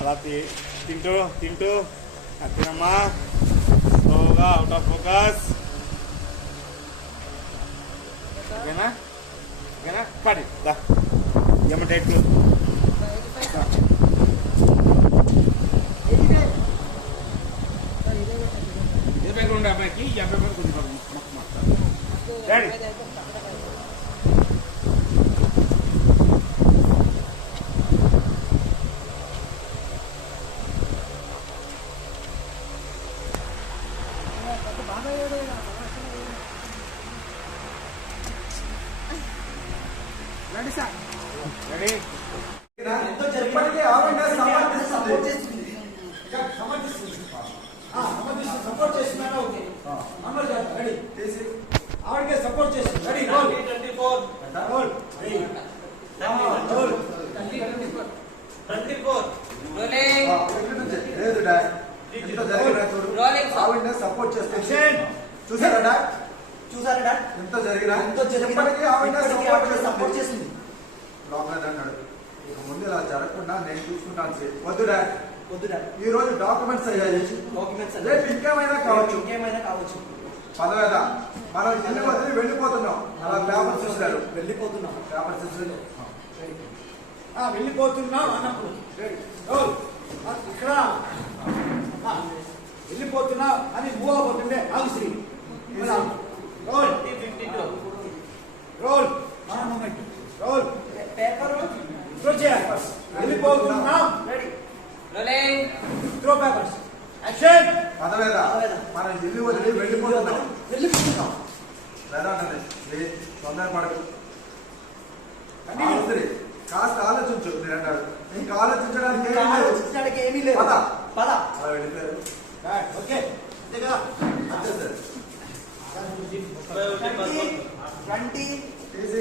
అలా తింటూ తింటూ తినమ్మా. స్లోగా, అవుట్ ఆఫ్ ఫోకస్. ఓకేనా? ఓకేనా? పడి దా ఏమంటే ఎట్లు ఉండే అమ్మాయికి 50 మంది కొద్దిగా డాడీ రెడీ చెప్పటికి ఆవిడ సపోర్ట్ చేస్తున్నాను. ఓకే అమర్ గారు రెడీ చేసి ఆవిడకే సపోర్ట్ చేస్తుంది. Ready roll 24 role ready roll 24 rolling లేదు డాడ్ ఎంత జరిగినా చూడు ఆవిడనే సపోర్ట్ చేస్తుంది. చూసారా డాడ్? చూసారా డాడ్? ఎంత జరిగినా చెప్పటికి ఆవిడనే సపోర్ట్ చేస్తుంది. లోపల అన్నాడు ఇక ముందు ఇలా జరగకుండా నేను చూసుకుంటాను. వద్దు డాడ్, వద్దు డాడ్. ఈ రోజు డాక్యుమెంట్స్ అయ్యాయి. రేపు ఇంకేమైనా కావచ్చు. పదవేదా మనం ఇల్లు వదిలి వెళ్ళిపోతున్నాం. అలా పేపర్ చూసారు. వెళ్ళిపోతున్నాం పేపర్ చూసారు. వెళ్ళిపోతున్నాం అన్నప్పుడు ఇక్కడ వెళ్ళిపోతున్నా అని మూవ్ అవబోతుండే ఆగుశ్రీ roll 52 roll moment roll paper throw చేయాలి. వెళ్ళిపోతున్నాం. Ready rolling throw papers action. పదవేదా మనం ఇల్లు వదిలి వెళ్ళిపోతున్నాం. తొందరపడకు. కాస్త ఆలోచించు. మీరు అంటారు ఇంకా ఆలోచించడానికి ఏమీ లేదు. పద పద అలా వెళ్ళిపోయారు. ఓకే అంతే కదా? అంతే సార్. 20